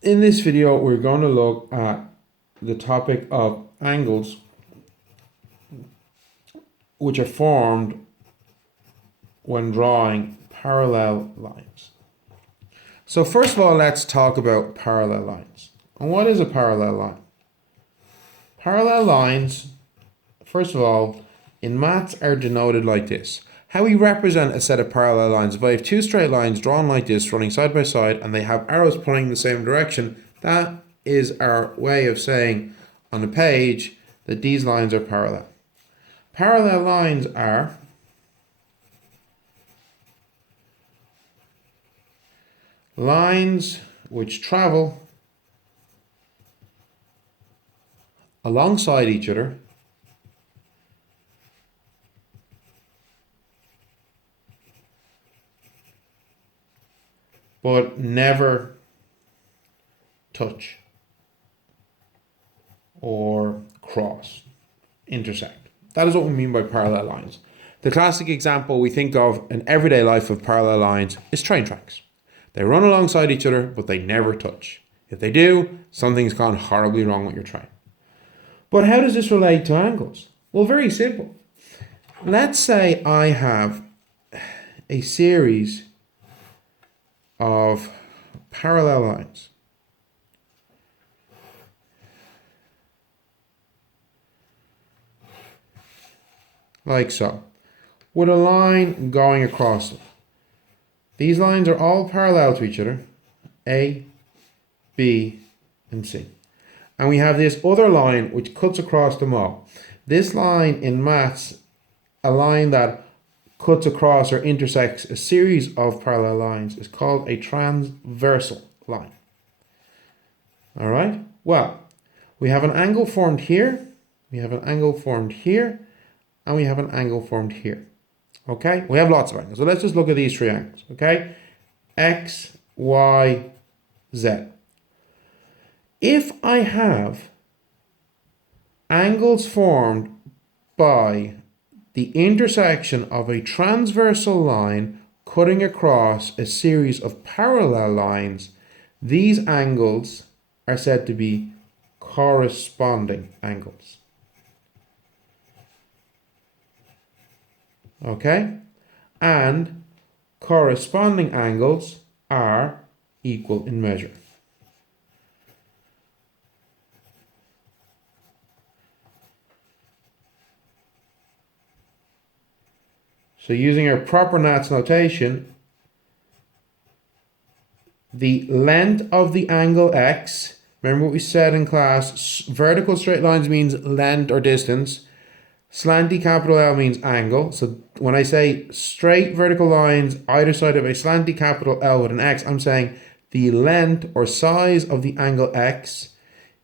In this video, we're going to look at the topic of angles which are formed when drawing parallel lines. So first of all, let's talk about parallel lines. And what is a parallel line? Parallel lines, first of all, in maths are denoted like this. How we represent a set of parallel lines: if I have two straight lines drawn like this, running side by side, and they have arrows pointing in the same direction, that is our way of saying on the page that these lines are parallel. Parallel lines are lines which travel alongside each other but never touch or cross, intersect. That is what we mean by parallel lines. The classic example we think of in everyday life of parallel lines is train tracks. They run alongside each other, but they never touch. If they do, something's gone horribly wrong with your train. But how does this relate to angles? Well, very simple. Let's say I have a series of parallel lines. Like so, with a line going across them. These lines are all parallel to each other, A, B, and C. And we have this other line which cuts across them all. This line in maths, a line that cuts across or intersects a series of parallel lines, is called a transversal line. All right? Well, we have an angle formed here, we have an angle formed here, and we have an angle formed here. Okay? We have lots of angles. So let's just look at these three angles. Okay? X, Y, Z. If I have angles formed by the intersection of a transversal line cutting across a series of parallel lines, these angles are said to be corresponding angles. Okay? And corresponding angles are equal in measure. So using our proper maths notation, the length of the angle x, remember what we said in class, vertical straight lines means length or distance, slanty capital L means angle. So when I say straight vertical lines either side of a slanty capital L with an x, I'm saying the length or size of the angle x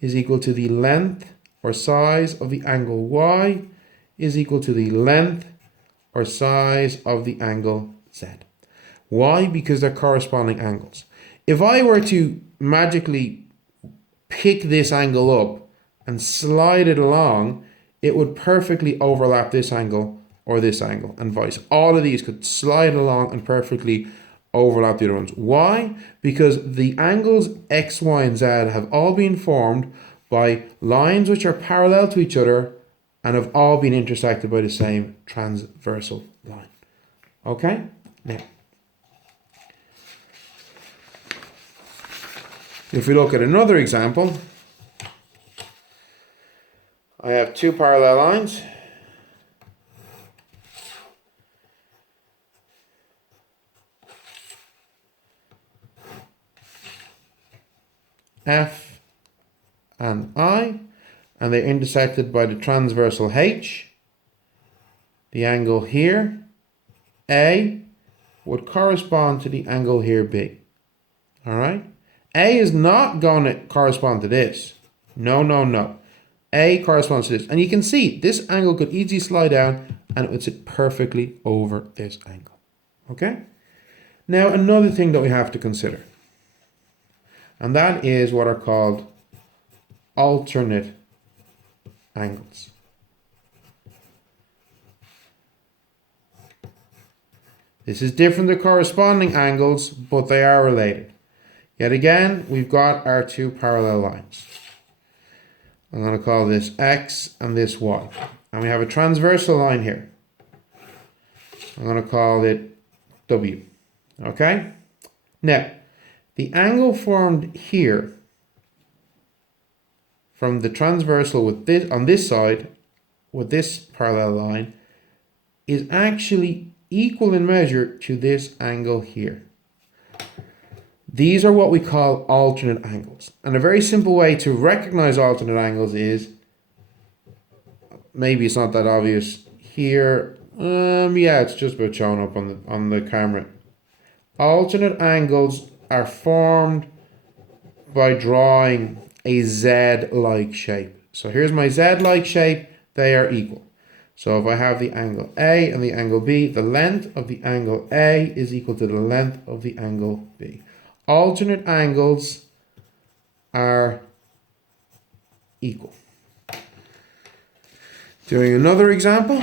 is equal to the length or size of the angle y is equal to the length or size of the angle z. Why? Because they're corresponding angles. If I were to magically pick this angle up and slide it along, it would perfectly overlap this angle or this angle and vice. All of these could slide along and perfectly overlap the other ones. Why? Because the angles X, Y, and Z have all been formed by lines which are parallel to each other and have all been intersected by the same transversal line. Okay? Now, if we look at another example, I have two parallel lines. F and I, and they're intersected by the transversal H. The angle here, A, would correspond to the angle here, B. All right? A is not going to correspond to this. No, no, no. A corresponds to this. And you can see this angle could easily slide down and it would sit perfectly over this angle. Okay? Now, another thing that we have to consider, and that is what are called alternate angles. This is different than corresponding angles, but they are related. Yet again, we've got our two parallel lines. I'm going to call this X and this Y. And we have a transversal line here. I'm going to call it W. Okay? Now, the angle formed here from the transversal with this on this side with this parallel line is actually equal in measure to this angle here. These are what we call alternate angles. And a very simple way to recognize alternate angles is, maybe it's not that obvious here. Yeah, it's just about showing up on the camera. Alternate angles are formed by drawing a Z-like shape. So here's my Z-like shape. They are equal. So if I have the angle A and the angle B, the length of the angle A is equal to the length of the angle B. Alternate angles are equal. Doing another example.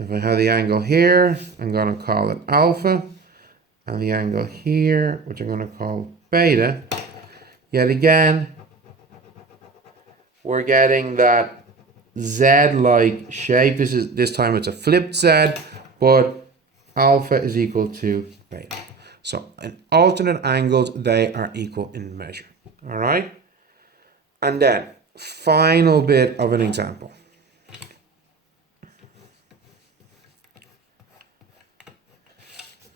If I have the angle here, I'm going to call it alpha, and the angle here, which I'm going to call beta. Yet again, we're getting that Z-like shape. This time it's a flipped Z, but alpha is equal to beta. So in alternate angles, they are equal in measure. All right? And then, final bit of an example.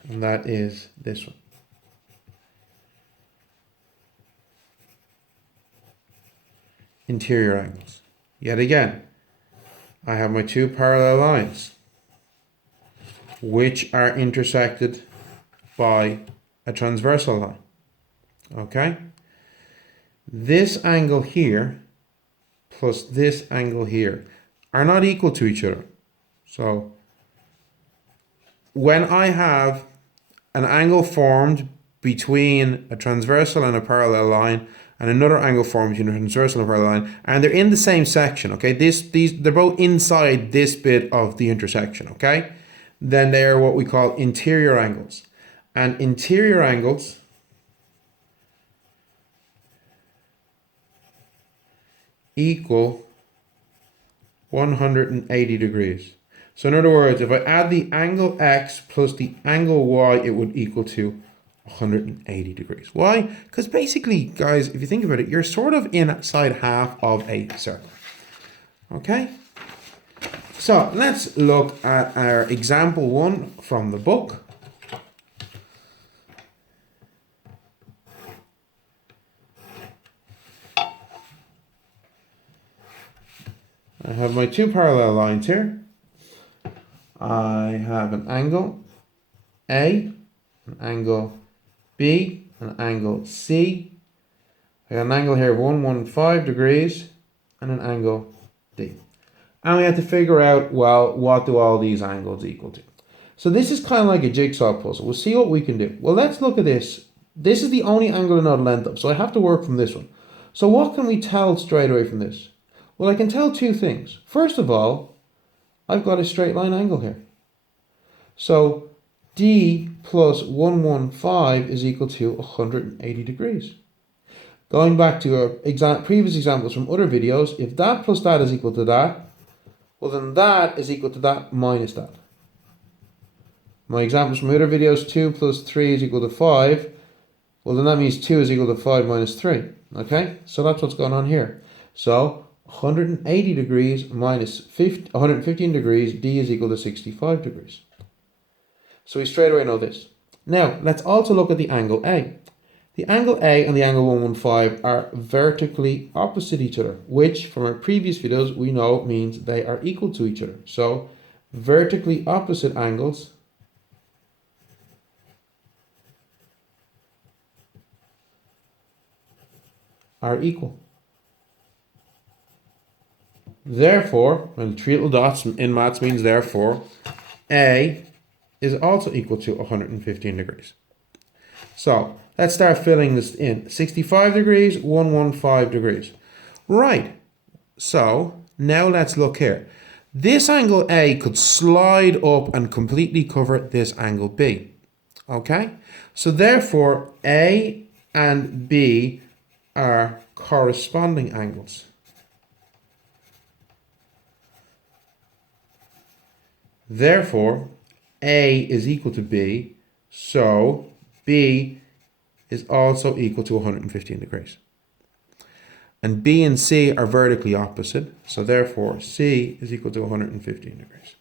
And that is this one. Interior angles. Yet again, I have my two parallel lines, which are intersected by a transversal line. Okay? This angle here plus this angle here are not equal to each other. So when I have an angle formed between a transversal and a parallel line, and another angle formed between a transversal and a parallel line, and they're in the same section, okay? They're both inside this bit of the intersection, okay? Then they are what we call interior angles. And interior angles equal 180 degrees. So in other words, if I add the angle X plus the angle Y, it would equal to 180 degrees. Why? Because basically, guys, if you think about it, you're sort of inside half of a circle. Okay? So let's look at our example 1 from the book. I have my two parallel lines here. I have an angle A, an angle B, an angle C. I got an angle here of 115 degrees and an angle D. And we have to figure out, well, what do all these angles equal to? So this is kind of like a jigsaw puzzle. We'll see what we can do. Well, let's look at this. This is the only angle I know the length of, so I have to work from this one. So what can we tell straight away from this? Well, I can tell two things. First of all, I've got a straight line angle here. So D plus 115 is equal to 180 degrees. Going back to our previous examples from other videos, if that plus that is equal to that, well then that is equal to that minus that. My examples from other videos, 2 plus 3 is equal to 5. Well then that means 2 is equal to 5 minus 3. Okay, so that's what's going on here. So 180 degrees minus 115 degrees, D is equal to 65 degrees. So we straight away know this. Now, let's also look at the angle A. The angle A and the angle 115 are vertically opposite each other, which from our previous videos we know means they are equal to each other. So, vertically opposite angles are equal. Therefore, and 3 little dots in maths means therefore, A is also equal to 115 degrees. So let's start filling this in. 65 degrees, 115 degrees. Right, so now let's look here. This angle A could slide up and completely cover this angle B. Okay, so therefore A and B are corresponding angles. Therefore, A is equal to B, so B is also equal to 115 degrees. And B and C are vertically opposite, so therefore C is equal to 115 degrees.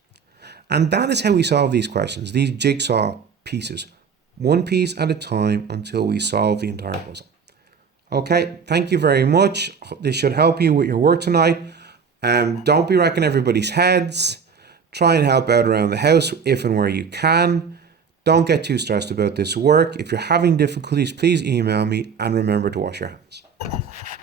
And that is how we solve these questions, these jigsaw pieces, one piece at a time until we solve the entire puzzle. Okay, thank you very much. This should help you with your work tonight. Don't be wrecking everybody's heads. Try and help out around the house if and where you can. Don't get too stressed about this work. If you're having difficulties, please email me and remember to wash your hands.